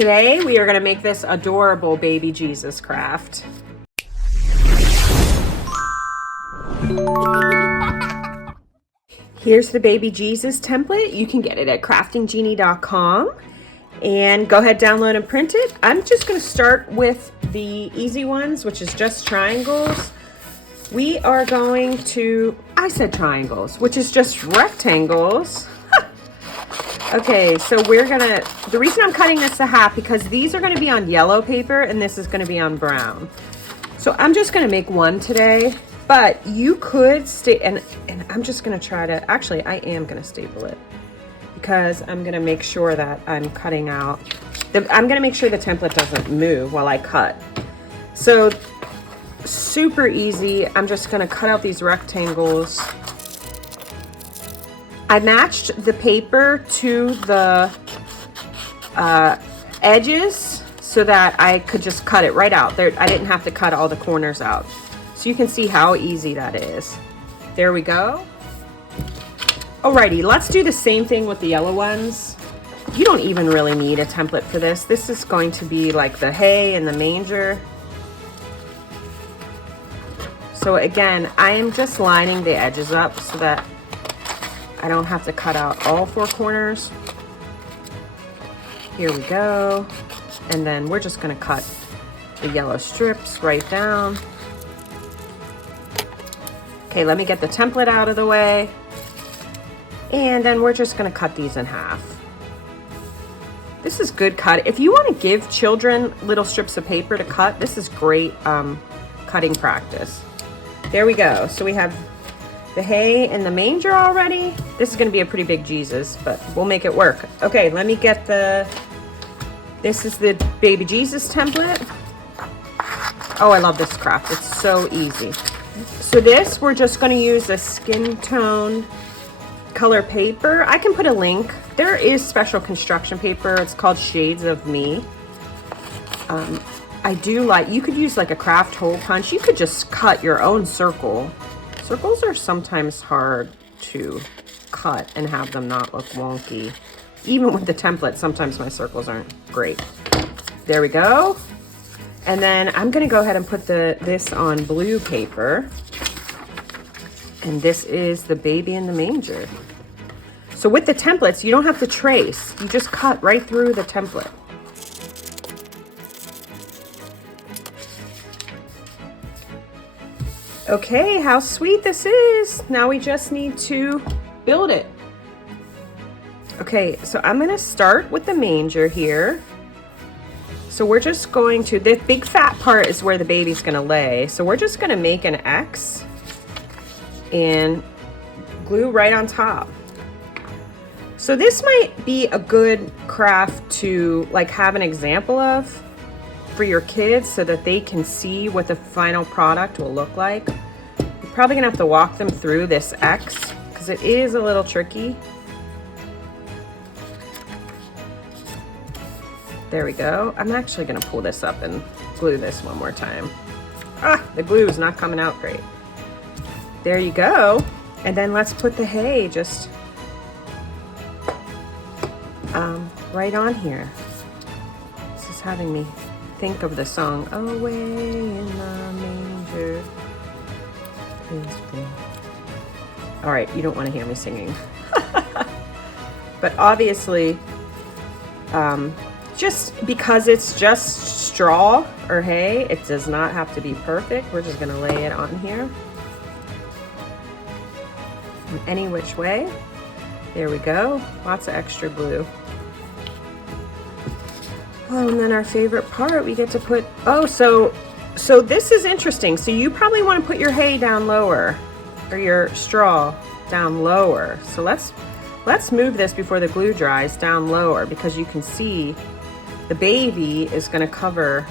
Today we are going to make this adorable baby Jesus craft. Here's the baby Jesus template. You can get it at craftinggenie.com and go ahead, download and print it. I'm just going to start with the easy ones, which is just triangles. We are going to, I said triangles, which is just rectangles. Okay, so we're gonna, the reason I'm cutting this to half, because these are gonna be on yellow paper and this is gonna be on brown. So I'm just gonna make one today, but you could and I'm just gonna try to, actually I am gonna staple it because I'm gonna make sure that I'm cutting out, I'm gonna make sure the template doesn't move while I cut. So super easy, I'm just gonna cut out these rectangles. I matched the paper to the edges so that I could just cut it right out. There, I didn't have to cut all the corners out. So you can see how easy that is. There we go. Alrighty, let's do the same thing with the yellow ones. You don't even really need a template for this. This is going to be like the hay and the manger. So again, I am just lining the edges up so that I don't have to cut out all four corners. Here we go. And then we're just gonna cut the yellow strips right down. Okay, let me get the template out of the way. And then we're just gonna cut these in half. This is good cut. If you wanna give children little strips of paper to cut, this is great cutting practice. There we go. So we have the hay and the manger already. This is going to be a pretty big Jesus, but we'll make it work. Okay, let me get this is the baby Jesus template. Oh, I love this craft. It's so easy. So this, we're just going to use a skin tone color paper. I can put a link. There is special construction paper. It's called Shades of Me. I do like, you could use like a craft hole punch. You could just cut your own circle. Circles are sometimes hard to cut and have them not look wonky. Even with the template, sometimes my circles aren't great. There we go. And then I'm gonna go ahead and put this on blue paper. And this is the baby in the manger. So with the templates, you don't have to trace. You just cut right through the template. Okay, how sweet this is. Now we just need to build it. Okay, so I'm gonna start with the manger here. So we're just going to, the big fat part is where the baby's gonna lay. So we're just gonna make an X and glue right on top. So this might be a good craft to like have an example of for your kids so that they can see what the final product will look like. You're probably gonna have to walk them through this X because it is a little tricky. There we go. I'm actually gonna pull this up and glue this one more time. Ah, the glue is not coming out great. There you go. And then let's put the hay just right on here. This is having me think of the song, Away in the Manger. All right, you don't want to hear me singing. But obviously, just because it's just straw or hay, it does not have to be perfect. We're just gonna lay it on here. In any which way. There we go. Lots of extra glue. Oh, and then our favorite part, we get to put, oh, so this is interesting. So you probably want to put your hay down lower or your straw down lower. So let's move this before the glue dries down lower because you can see the baby is going to cover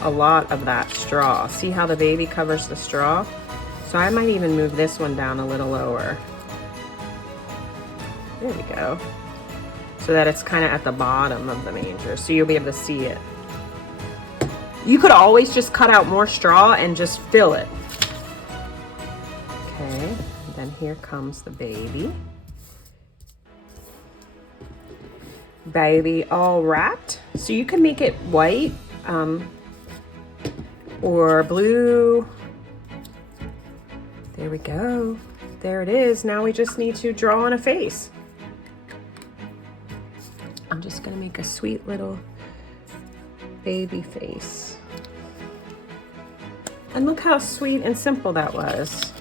a lot of that straw. See how the baby covers the straw? So I might even move this one down a little lower. There we go. So that it's kind of at the bottom of the manger, so you'll be able to see it. You could always just cut out more straw and just fill it. Okay, and then here comes the baby. Baby all wrapped. So you can make it white or blue. There we go. There it is. Now we just need to draw on a face. I'm just gonna make a sweet little baby face. And look how sweet and simple that was.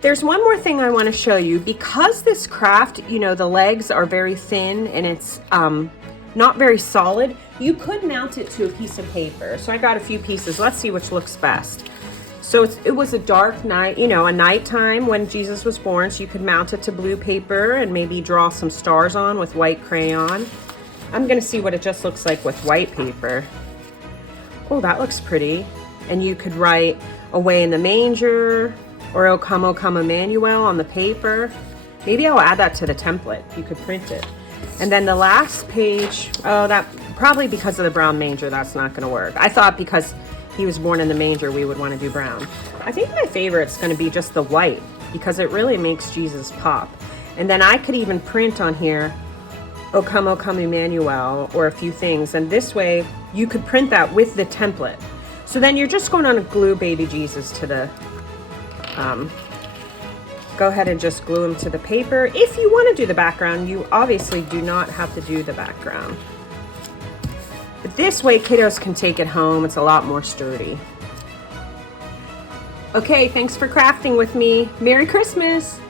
There's one more thing I want to show you. Because this craft, you know, the legs are very thin and it's not very solid, you could mount it to a piece of paper. So I got a few pieces. Let's see which looks best. So it was a dark night, you know, a nighttime when Jesus was born. So you could mount it to blue paper and maybe draw some stars on with white crayon. I'm going to see what it just looks like with white paper. Oh, that looks pretty. And you could write "Away in the manger" or "O come, Emmanuel" on the paper. Maybe I'll add that to the template. You could print it. And then the last page, oh, that probably because of the brown manger, that's not going to work. I thought because he was born in the manger, we would want to do brown. I think my favorite's going to be just the white because it really makes Jesus pop. And then I could even print on here, O come, Emmanuel," or a few things. And this way you could print that with the template. So then you're just going to glue baby Jesus to the, go ahead and just glue him to the paper. If you want to do the background, you obviously do not have to do the background. But this way kiddos can take it home. It's a lot more sturdy. Okay, thanks for crafting with me. Merry Christmas!